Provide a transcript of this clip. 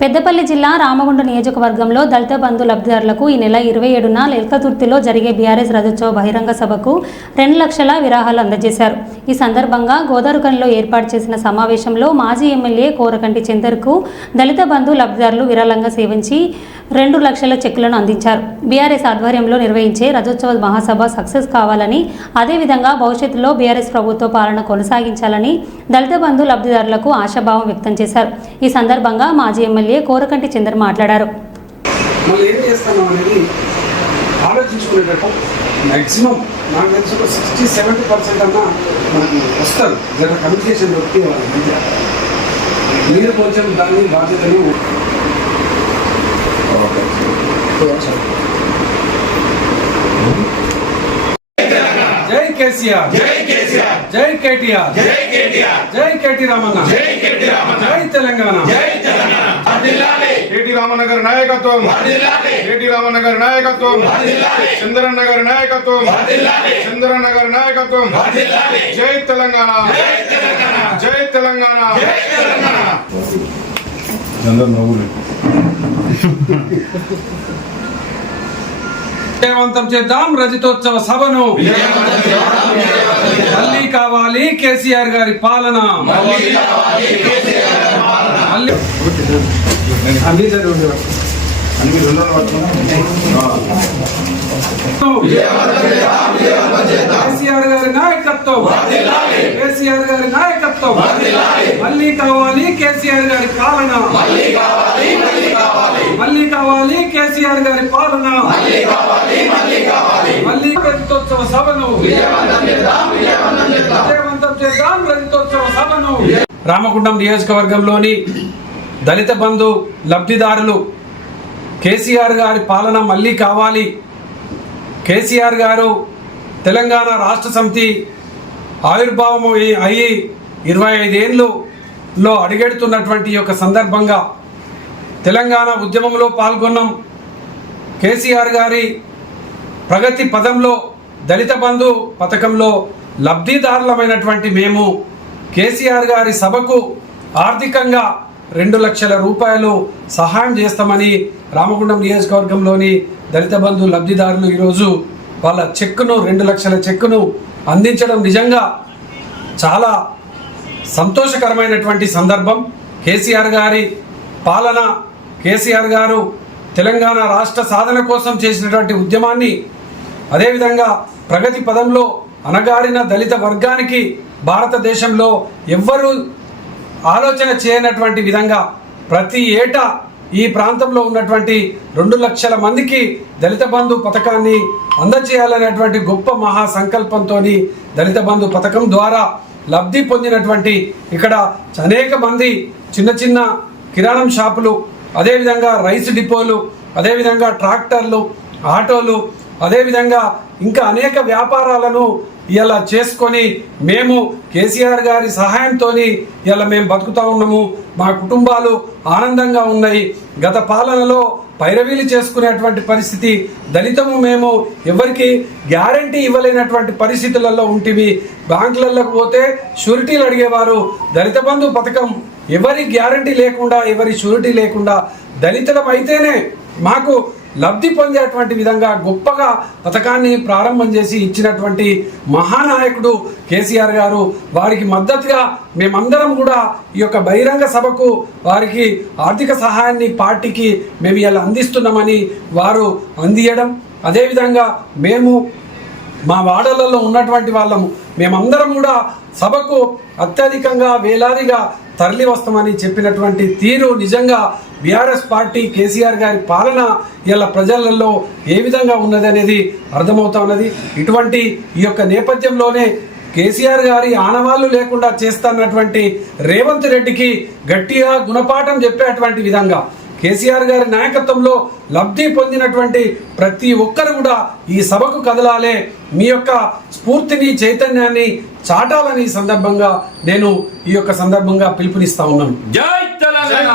పెద్దపల్లి జిల్లా రామగుండ నియోజకవర్గంలో దళిత బంధు లబ్ధిదారులకు ఈ నెల 27న లెల్కతుర్తిలో జరిగే బీఆర్ఎస్ రథోత్సవ బహిరంగ సభకు 2 లక్షల విరాళాలు అందజేశారు. ఈ సందర్భంగా గోదావరిఖనిలో ఏర్పాటు చేసిన సమావేశంలో మాజీ ఎమ్మెల్యే కోరకంటి చందర్కు దళిత బంధు లబ్ధిదారులు విరాళంగా సేవించి 2 లక్షల చెక్కులను అందించారు. బీఆర్ఎస్ ఆధ్వర్యంలో నిర్వహించే రథోత్సవ మహాసభ సక్సెస్ కావాలని, అదేవిధంగా భవిష్యత్తులో బీఆర్ఎస్ ప్రభుత్వ పాలన కొనసాగించాలని దళిత బంధు లబ్ధిదారులకు ఆశాభావం వ్యక్తం చేశారు. ఈ సందర్భంగా మాజీ ఎమ్మెల్యే కోరకంటి చందర్ మాట్లాడారు. మ్యాక్సిమం నాకు తెలిసి 60-70% అన్నా మనకు వస్తారు. జర కమ్యూనికేషన్ దొరికి వాళ్ళ మధ్య మీరు కొంచెం దాన్ని బాధ్యతని జై కేసీఆర్, జై కేసీఆర్, జై కేటీఆర్, జై కేటీఆర్, జై కేటీ రామన్న, జై కేటీ రామన్న, జై తెలంగాణ, జై తెలంగాణ. వర్ధిల్లాలి కేటీ రామన్న గారి నాయకత్వం, వర్ధిల్లాలి కేటీ రామన్న గారి నాయకత్వం, వర్ధిల్లాలి చంద్రన్న గారి నాయకత్వం, వర్ధిల్లాలి చంద్రన్న గారి నాయకత్వం, వర్ధిల్లాలి. జై తెలంగాణ, జై తెలంగాణ, జై తెలంగాణ, జై తెలంగాణ. విజయవంతం చేద్దాం రజతోత్సవ సభను. మళ్ళీ కావాలి కేసీఆర్ గారి పాలన. కేసీఆర్ గారి నాయకత్వం, కేసీఆర్ గారి నాయకత్వం. మళ్ళీ కావాలి కేసీఆర్ గారి పాలన, మళ్ళీ కావాలి కేసీఆర్ గారి పాలన. మళ్ళీ రజతోత్సవ సభను విజయవంతం చేద్దాం రజతోత్సవ సభను. రామగుండం నియోజకవర్గంలోని దళిత బంధు లబ్ధిదారులు కేసీఆర్ గారి పాలన మళ్ళీ కావాలి, కేసీఆర్ గారు తెలంగాణ రాష్ట్ర సమితి ఆవిర్భావం అయ్యి 25 ఏళ్ళలో అడుగెడుతున్నటువంటి యొక్క సందర్భంగా తెలంగాణ ఉద్యమంలో పాల్గొన్నాం. కేసీఆర్ గారి ప్రగతి పదంలో దళిత బంధు పథకంలో లబ్ధిదారులమైనటువంటి మేము కేసీఆర్ గారి సభకు ఆర్థికంగా 2 లక్షల రూపాయలు సహాయం చేస్తామని రామగుండం నియోజకవర్గంలోని దళిత బంధు లబ్ధిదారులు ఈరోజు వాళ్ళ చెక్కును 2 లక్షల చెక్కును అందించడం నిజంగా చాలా సంతోషకరమైనటువంటి సందర్భం. కేసీఆర్ గారి పాలన, కేసీఆర్ గారు తెలంగాణ రాష్ట్ర సాధన కోసం చేసినటువంటి ఉద్యమాన్ని, అదేవిధంగా ప్రగతి పదంలో అణగారిన దళిత వర్గానికి భారతదేశంలో ఎవ్వరూ ఆలోచన చేయనటువంటి విధంగా ప్రతి ఏటా ఈ ప్రాంతంలో ఉన్నటువంటి 2 లక్షల మందికి దళిత బంధు పథకాన్ని అందజేయాలనేటువంటి గొప్ప మహా సంకల్పంతో దళిత బంధు పథకం ద్వారా లబ్ధి పొందినటువంటి ఇక్కడ అనేక మంది చిన్న చిన్న కిరాణం షాపులు, అదేవిధంగా రైస్ డిపోలు, అదేవిధంగా ట్రాక్టర్లు, ఆటోలు, అదేవిధంగా ఇంకా అనేక వ్యాపారాలను ఇలా చేసుకొని మేము కేసీఆర్ గారి సహాయంతో ఇలా మేము బతుకుతా ఉన్నాము. మా కుటుంబాలు ఆనందంగా ఉన్నాయి. గత పాలనలో పైరవీలు చేసుకునేటువంటి పరిస్థితి, దళితము మేము ఎవరికి గ్యారంటీ ఇవ్వలేనటువంటి పరిస్థితులలో ఉంటివి. బ్యాంకులకు పోతే షూరిటీలు అడిగేవారు. దళిత బంధు పథకం ఎవరి గ్యారంటీ లేకుండా, ఎవరి షూరిటీ లేకుండా దళితులం అయితేనే మాకు లబ్ధి పొందేటువంటి విధంగా గొప్పగా పథకాన్ని ప్రారంభం చేసి ఇచ్చినటువంటి మహానాయకుడు కేసీఆర్ గారు. వారికి మద్దతుగా మేమందరం కూడా ఈ యొక్క బహిరంగ సభకు వారికి ఆర్థిక సహాయాన్ని పార్టీకి మేము ఇలా అందిస్తున్నామని వారు అందియడం, అదేవిధంగా మేము మా వాడలలో ఉన్నటువంటి వాళ్ళము మేమందరం కూడా సభకు అత్యధికంగా వేలాదిగా తరలి వస్తామని చెప్పినటువంటి తీరు నిజంగా బీఆర్ఎస్ పార్టీ కేసీఆర్ గారి పాలన ఇలా ప్రజలలో ఏ విధంగా ఉన్నది అనేది అర్థమవుతా ఉన్నది. ఇటువంటి ఈ యొక్క నేపథ్యంలోనే కేసీఆర్ గారి ఆనవాళ్లు లేకుండా చేస్తున్నటువంటి రేవంత్ రెడ్డికి గట్టిగా గుణపాఠం చెప్పేటువంటి విధంగా కేసీఆర్ గారి నాయకత్వంలో లబ్ధి పొందినటువంటి ప్రతి ఒక్కరు కూడా ఈ సభకు కదలాలే, మీ యొక్క స్ఫూర్తిని చైతన్యాన్ని చాటాలని సందర్భంగా నేను ఈ యొక్క సందర్భంగా పిలుపునిస్తా ఉన్నాను. జై తెలంగాణ.